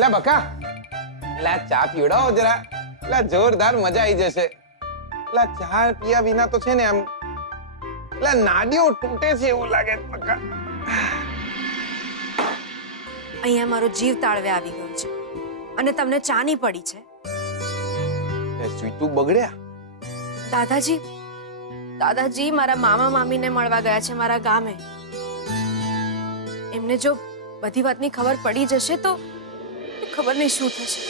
લા બકા, લા ચા પીવડાવો જરા. લા જોરદાર મજા આવી જશે. લા ચા પીયા વિના તો છે ને આમ લા નાડીઓ તૂટે છે એવું લાગે છે બકા. અહીંયા મારો જીવ તાળવે આવી ગયો છે અને તમને ચાની પડી છે. એ સ્વીટુ બગડ્યા. દાદાજી મારા મામા મામીને મળવા ગયા છે મારા ગામે. એમને જો બધી વાતની ખબર પડી જશે તો ખબર નહીં શું થશે.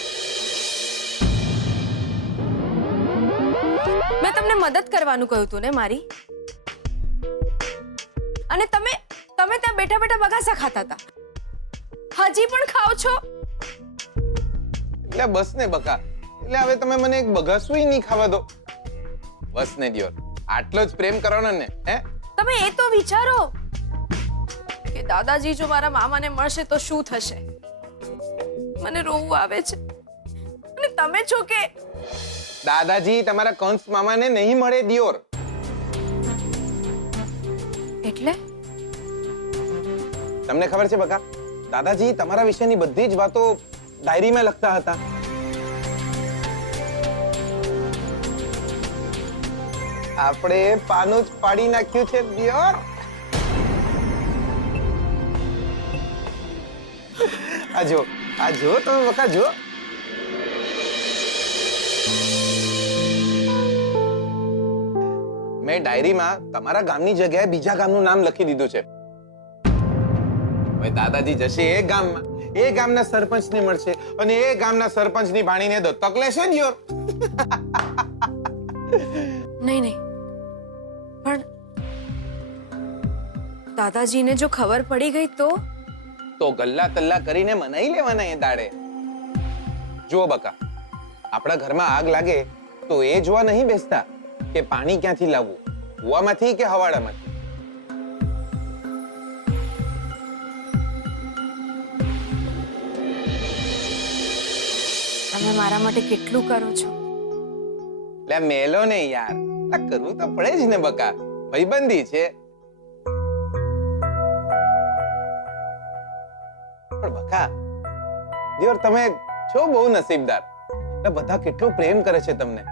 મેં તમને મદદ કરવાનું કહ્યું હતું ને મારી, અને તમે ત્યાં બેઠા બેઠા બગાસા ખાતા હતા. હજી પણ ખાઓ છો? એટલે બસ ને બકા, એટલે હવે તમે મને એક બગાસું નહીં ખાવા દો. બસ ને દિયોર, આટલો જ પ્રેમ કરવાનો ને. હે, તમે એ તો વિચારો કે દાદાજી જો મારા મામાને મળશે તો શું થશે. મને રોવું આવે છે. અને તમે છો કે દાદાજી તમારા કંસ મામાને નહીં મળે દિયોર. એટલે તમને ખબર છે બકા, દાદાજી તમારા વિશેની બધી જ વાતો ડાયરીમાં લખતા હતા. આપણે પાનું જ પાડી નાખ્યું છે દિયોર. આ જો તમે બકા જો. મેં ડાયરીમાં તમારા ગામની જગ્યાએ બીજા ગામનું નામ લખી દીધું છે. હવે દાદાજી જશે એ ગામમાં, એ ગામના સરપંચને મળશે અને એ ગામના સરપંચની ભાણીને દત્તક લેશે ને યાર. નહીં પણ દાદાજીને જો ખબર પડી ગઈ તો ગલ્લા તલ્લા કરીને મનાઈ લેવાના એ દાડે. જુઓ બકા, આપણા ઘરમાં આગ લાગે તો એ જોવા નહીં બેસતા કે પાણી ક્યાંથી લાવવું, કુવામાંથી કે હવાડામાંથી. તમે મારા માટે કેટલું કરો છો. લે મેલો ને યાર, આ કરવું તો પડે જ ને બકા, ભાઈબંધી છે. પણ બકા દિયોર, તમે છો બહુ નસીબદાર. બધા કેટલો પ્રેમ કરે છે તમને.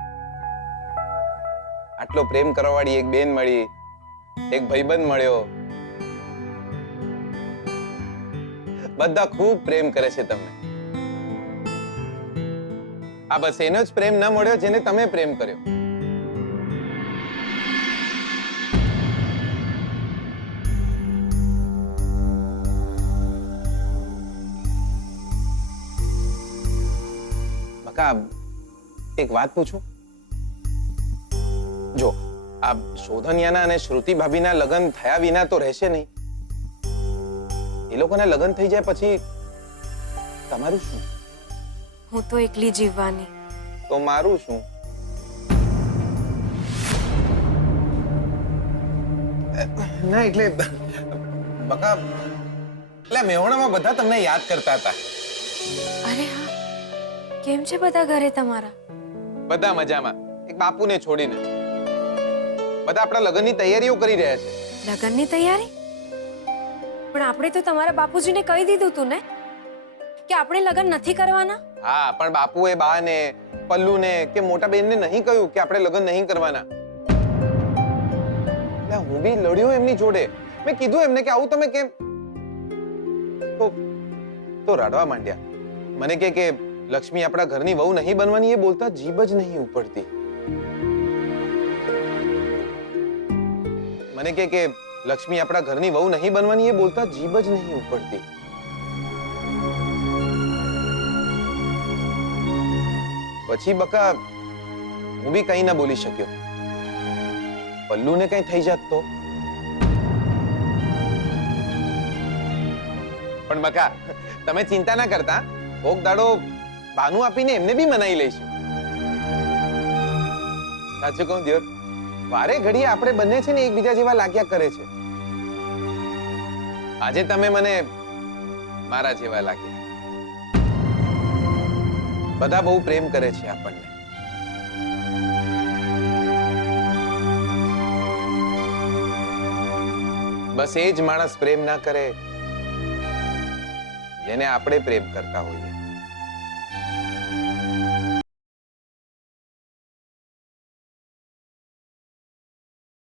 આટલો પ્રેમ કરવાવાળી એક બેન મળી, એક ભાઈબંધ મળ્યો. બધા ખૂબ પ્રેમ કરે છે તમને. આ બસ એનો જ પ્રેમ ન મળ્યો જેને તમે પ્રેમ કર્યો. બકા, એક વાત પૂછું? જો આ શોધનિયાના અને શ્રુતિ ભાભીના લગ્ન થયા વિના તો રહેશે નહીં. એ લોકોના લગ્ન થઈ જાય પછી તમારું શું? હું તો એકલી જીવવાની. તો મારું શું? ના એટલે બકા, એટલે મેહોણામાં બધા તમને યાદ કરતા હતા. અરે હા, કેમ છે બધા ઘરે તમારા? બધા મજામાં, એક બાપુને છોડીને. બધા આપણા લગ્નની તૈયારીઓ કરી રહ્યા છે. લગ્નની તૈયારી? પણ આપણે તો તમારા બાપુજીને કહી દીધું તું ને કે આપણે લગ્ન નથી કરવાના. હા, પણ બાપુએ બાને, પલ્લુને કે મોટા બેનને નહીં કહ્યું કે આપણે લગ્ન નહીં કરવાના. હું બી લડ્યો એમની જોડે. મેં કીધું એમને કે આવું તમે કેમ? તો રડવા માંડ્યા. મને કે લક્ષ્મી આપણા ઘરની વહુ નહીં બનવાની. એ બોલતા જીભ જ નહીં ઉપડતી. મને કે લક્ષ્મી આપણા ઘરની વહુ નહીં બનવાની. એ બોલતા જીભ જ નહીં ઉપડતી. પછી બકા હું બી કઈ ના બોલી શક્યો. પલ્લુને કઈ થઈ જાત તો. પણ બકા તમે ચિંતા ના કરતા, કોક દાડો બાનું આપીને એમને બી મનાઈ લઈશું. સાચું કહું દિયોર, વારે ઘડીએ આપણે બંને છે ને એકબીજા જેવા લાગ્યા કરે છે. આજે તમે મને મારા જેવા લાગ્યા. બધા બહુ પ્રેમ કરે છે આપણને. બસ એ જ માણસ પ્રેમ ના કરે જેને આપણે પ્રેમ કરતા હોઈએ.